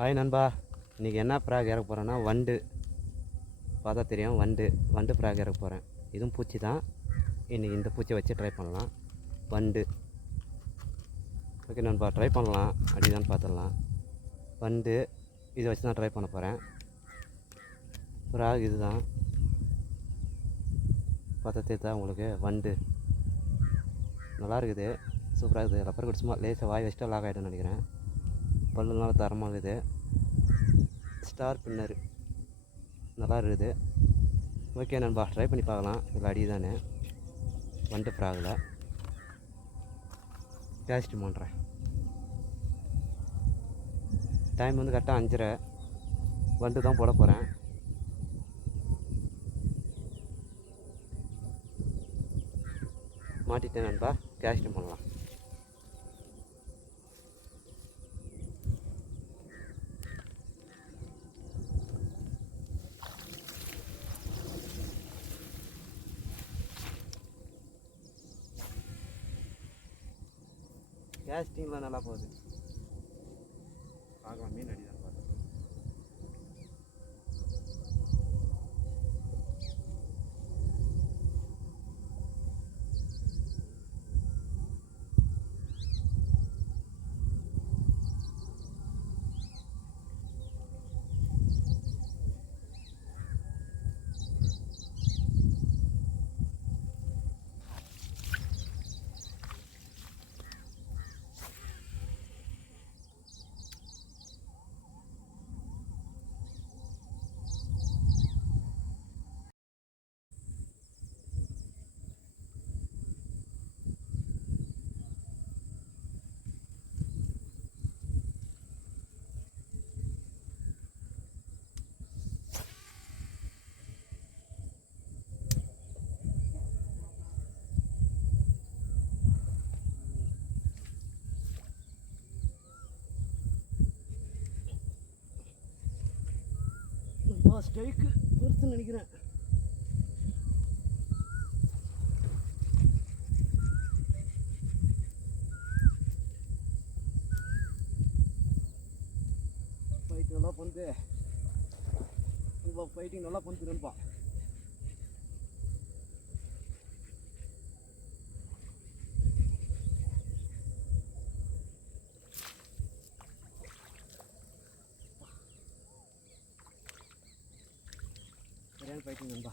Hi நண்பா, இன்றைக்கி என்ன ப்ராக் இறக்க போகிறேன்னா வண்டு. பார்த்தா தெரியும், வண்டு ப்ராக் இறக்க போகிறேன். இதுவும் பூச்சி தான். இன்றைக்கி இந்த பூச்சியை வச்சு ட்ரை பண்ணலாம். வண்டு ஓகே நண்பா, ட்ரை பண்ணலாம். அப்படிதான் பார்த்துடலாம். வண்டு இதை வச்சு தான் ட்ரை பண்ண போகிறேன். ப்ராக் இதுதான். பார்த்தா தெரியுதா உங்களுக்கு? வண்டு நல்லா இருக்குது, சூப்பராக இருக்குது. ரப்பர் கூட சும்மா லேசாக வாய் வச்சுட்டு லாக் ஆகிடும்னு நினைக்கிறேன். பல்லுனால தரமாக இருக்குது. ஸ்டார் பின்னர் நல்லா இருக்குது. ஓகே நண்பா, ட்ரை பண்ணி பார்க்கலாம். இதில் அடி தானே வண்டு ப்ராகில் கேஸ்ட் பண்ணுறேன். டைம் வந்து கரெக்டாக 5:30. வண்டு தான் போட போகிறேன். மாட்டிட்டேன் நண்பா, கேஸ்ட் பண்ணலாம். கேஸ்டிங்லாம் நல்லா போகுது. பார்க்கலாம், மீன் அடி தான் பார்த்தேன். ஸ்ட்ரைக்கு பொறுத்து நினைக்கிறேன். ஃபைட் நல்லா பண்ணுது. ஃபைட்டிங் நல்லா பண்ணுறேன்ப்பா. சரியான ஃபைட்டிங் நண்பா.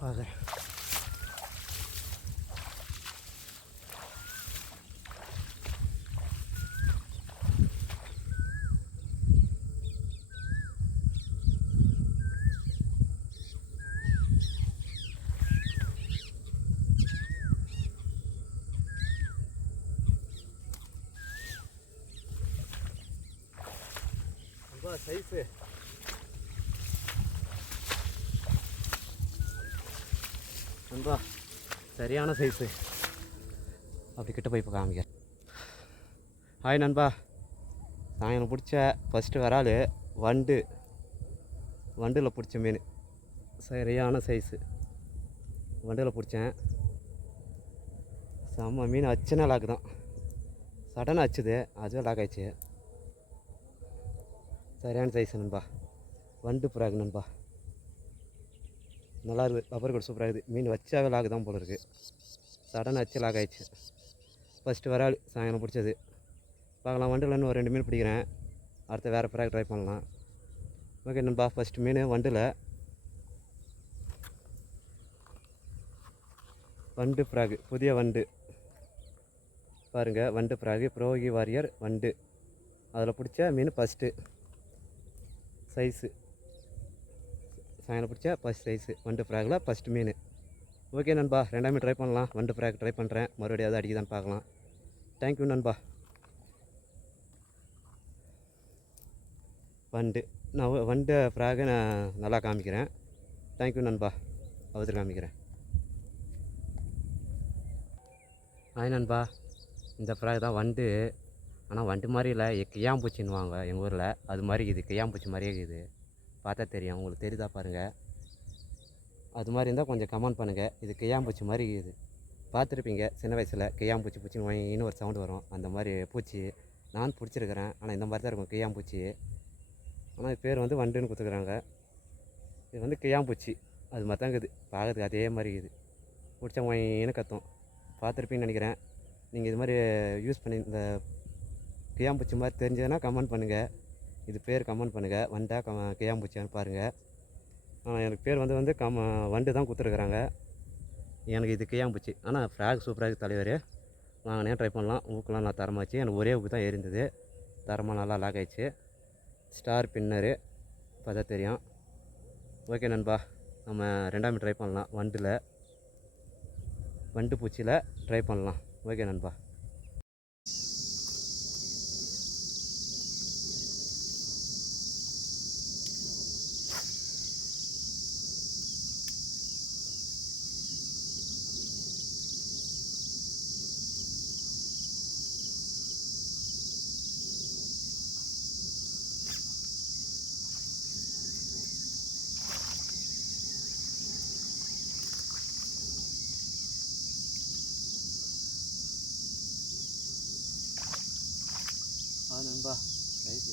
பார்க்குறேன். சைஸு நண்பா, சரியான சைஸு. அப்படி கிட்ட போய் இப்போ காமிக்க. ஹாய் நண்பா, சாயங்காலம் பிடிச்ச ஃபஸ்ட்டு வரால் வண்டில் பிடிச்ச மீன். சரியான சைஸு வண்டில் பிடிச்சேன். செம்ம மீன். அச்சுனா லாக்கு தான். சடனாக அச்சுது, அதுவே லாக் ஆயிடுச்சு. சரியான சைஸ் நண்பா, வண்டு ப்ராக் நண்பா. நல்லா இருக்குது. ரப்பர் கூட சூப்பராக இருக்குது. மீன் வச்சாவே லாக் தான் போல இருக்குது. சடனாக வச்சு லாக் ஆகிடுச்சு. ஃபஸ்ட்டு வரால் சாயங்காலம் பிடிச்சது. பார்க்கலாம், வண்டில் இன்னும் 2 மீன் பிடிக்கிறேன். அடுத்த வேறு ப்ராக் ட்ரை பண்ணலாம். ஓகே நண்பா, ஃபஸ்ட்டு மீன் வண்டு ப்ராகு, புதிய வண்டு பாருங்கள். வண்டு ப்ராகு ப்ரோகி வாரியர் வண்டு. அதில் பிடிச்ச மீன் ஃபஸ்ட்டு சைஸு. சாயங்காலம் பிடிச்சா ஃபஸ்ட் சைஸு வண்டு ப்ராகில் ஃபஸ்ட்டு மீன். ஓகே நண்பா, 2ஆம் மீன் ட்ரை பண்ணலாம். வண்டு ப்ராக் ட்ரை பண்ணுறேன். மறுபடியும் அதை அடிக்குதான்னு பார்க்கலாம். தேங்க்யூ நண்பா. நான் வண்டு ப்ராகை நான் நல்லா காமிக்கிறேன். தேங்க்யூ நண்பா, அவசரம் காமிக்கிறேன். ஹாய் நண்பா, இந்த ப்ராக் தான் வண்டு. ஆனால் வண்டு மாதிரி இல்லை, கியாம்பூச்சின்னுவாங்க எங்கள் ஊரில். அது மாதிரி இருக்குது, கியாம்பூச்சி மாதிரியே இருக்குது. பார்த்தா தெரியும் உங்களுக்கு. தெரியுதா பாருங்கள். அது மாதிரி இருந்தால் கொஞ்சம் கமெண்ட் பண்ணுங்கள். இது கியாம்பூச்சி மாதிரி இது பார்த்துருப்பீங்க சின்ன வயசில். கியாம்பூச்சி பூச்சி இன்னும் ஒரு சவுண்டு வரும். அந்த மாதிரி பூச்சி நான் பிடிச்சிருக்கிறேன். ஆனால் இந்த மாதிரி தான் இருக்கும் கியாம்பூச்சி. ஆனால் இது பேர் வந்து வண்டுன்னு கொடுத்துக்குறாங்க. இது வந்து கியாம்பூச்சி அது மாதிரி தான் இருக்குது. பார்க்கறதுக்கு அதே மாதிரி இருக்குது. பிடிச்ச இன்னும் கத்தும். பார்த்துருப்பீங்கன்னு நினைக்கிறேன். நீங்கள் இது மாதிரி யூஸ் பண்ணி இந்த கியாம்பூச்சி மாதிரி தெரிஞ்சதுன்னா கமெண்ட் பண்ணுங்கள். இது பேர் கமெண்ட் பண்ணுங்கள். வண்டா கியாம்பூச்சியான்னு பாருங்கள். எனக்கு பேர் வந்து வண்டு தான் கொடுத்துருக்குறாங்க. எனக்கு இது கியாம்பூச்சி. ஆனால் ஃப்ராக் சூப்பராக இருக்குது தலைவர். வாங்கினே ட்ரை பண்ணலாம். ஊக்கெலாம் நல்லா தரமாச்சு. எனக்கு ஒரே ஊக்கு தான் இருந்தது. தரமாக நல்லா லாக் ஆகிடுச்சு. ஸ்டார் பின்னரு பார்த்தா தெரியும். ஓகே நண்பா, நம்ம ரெண்டாவது ட்ரை பண்ணலாம். வண்டு பூச்சியில் ட்ரை பண்ணலாம். ஓகே நண்பா. நண்பா ரைட்டு.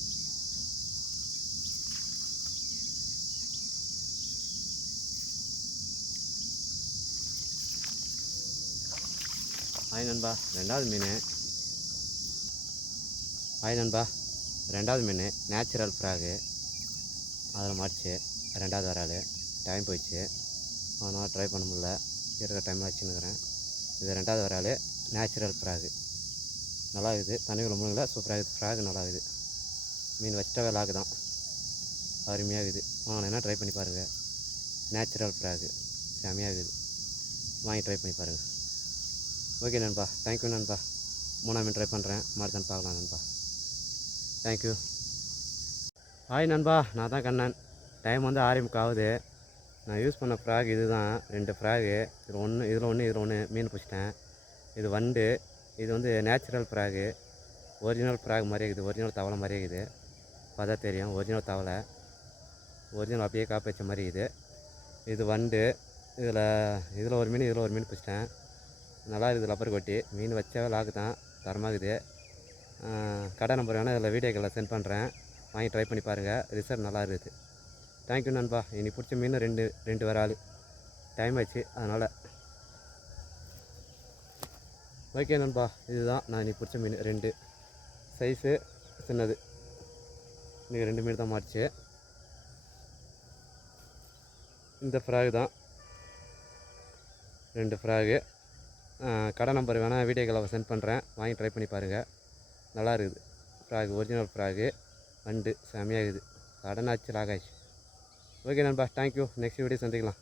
நண்பா ரெண்டாவது மீன் நேச்சுரல் ஃப்ராகு. அதில் மாட்டிச்சு. ரெண்டாவது வரால். டைம் போயிடுச்சு. அதனால் ட்ரை பண்ண முடியல. இருக்கிற டைமில் வச்சுன்னுக்கிறேன். இது ரெண்டாவது வரால் நேச்சுரல் ஃப்ராகு. நல்லா இருக்குது. தண்ணிக்குள்ள முழுங்கல சூப்பராக இருக்குது. ஃப்ராகு நல்லா இருக்குது. மீன் வச்சிட்டாவே லாக்கு தான். அருமையாக இருக்குது. வாங்கினேன்னா ட்ரை பண்ணி பாருங்கள். நேச்சுரல் ஃப்ராகு செமையாக இருக்குது. வாங்கி ட்ரை பண்ணி பாருங்கள். ஓகே நண்பா, தேங்க்யூ நண்பா. மூணாவது மீன் ட்ரை பண்ணுறேன். மறுதான் பார்க்கலாம் நண்பா. தேங்க்யூ. ஹாய் நண்பா, நான் தான் கண்ணன். டைம் வந்து 6:30 ஆகுது. நான் யூஸ் பண்ண ஃப்ராக் இது தான். 2 ஃப்ராகு. இதில் ஒன்று மீன் பிடிச்சிட்டேன். இது வண்டு. இது வந்து நேச்சுரல் ஃப்ராகு. ஒரிஜினல் ஃப்ராக் மாதிரி இருக்குது. ஒரிஜினல் தவளை மாதிரி இருக்குது. பார்த்தா தெரியும். ஒரிஜினல் தவளை. ஒரிஜினல் அப்படியே காப்பி வச்ச மாதிரி இது. இது வண்டு. இதில் ஒரு மீன் பிடிச்சிட்டேன். நல்லா இருக்குது. லப்பர் கொட்டி மீன் வச்சாவே லாக்கு தான். தரமாகுது. கடை நம்பர் வேணால் இதில் வீடியோக்களில் சென்ட் பண்ணுறேன். வாங்கி ட்ரை பண்ணி பாருங்கள். ரிசல்ட் நல்லா இருக்குது. தேங்க்யூ நண்பா. இனி பிடிச்ச மீன் ரெண்டு வர ஆள். டைம் ஆச்சு அதனால். ஓகே நண்பா, இதுதான் நான் இனி பிடிச்ச மீன். 2 சைஸு சின்னது. இன்றைக்கி 2 மீன் தான் மாறிச்சு. இந்த ஃப்ராகு தான். 2 ஃப்ராகு. கடை நம்பர் வேணால் வீடியோக்களை சென்ட் பண்ணுறேன். வாங்கி ட்ரை பண்ணி பாருங்கள். நல்லா இருக்குது. Frock original frock. வண்டு செமையாகுது. கடனாச்சு லாகாச்சு. ஓகே நண்பா, தேங்க்யூ. நெக்ஸ்ட் வீடியோ சந்திக்கலாம்.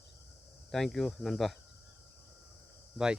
தேங்க்யூ நண்பா. பாய்.